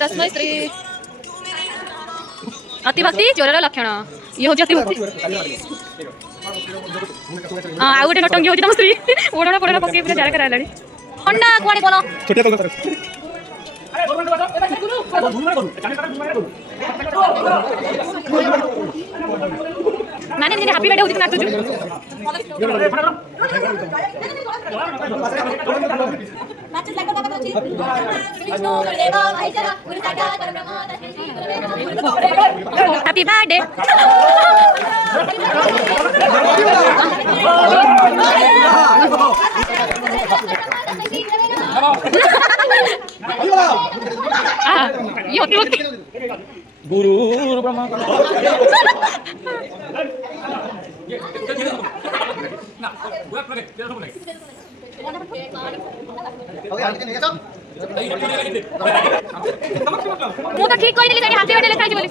तस्मै श्री अतिभक्ति चोरर लक्षण ये हूँ अतिभक्ति आउ गोटे नटंगी हूँ तुम स्त्री ओढ़ा पड़ा पकई पूरा जार कराला अंडा कुआड़े बोल माने दिन हैप्पी बर्थडे होती नाचुछु हैप्पी बर्थडे ये होती होती गुरु ब्रह्मा ମୁଁ ତ ଠିକ କହିଦେଲି ସେଠି ହାପି ବର୍ଥଡେ ଲେଖା ହେଇଛି ବୋଲି